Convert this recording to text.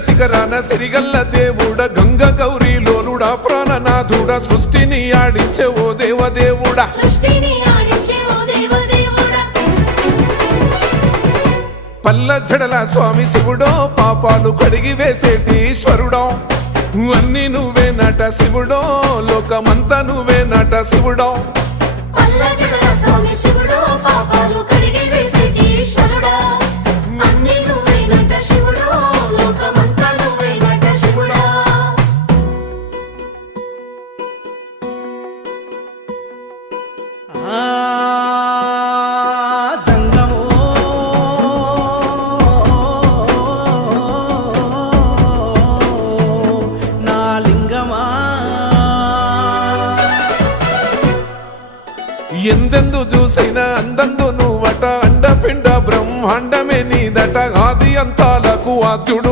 శిఖరాన సిరిగల్ల దేవుడ గంగ గౌరీ లోలుడా ప్రాణనాథుడ సృష్టిని ఆడించే ఓ దేవదేవుడా పల్ల జడల స్వామి శివుడో పాపాలు కడిగి వేసేటి ఈశ్వరుడో అన్ని నువ్వే నట శివుడో లోకమంతా నువ్వే నట శివుడో ఎందెందు చూసిన అందందు నువ్వట అండపిండ బ్రహ్మాండమే నీదట ఆది అంతాలకు ఆద్యుడ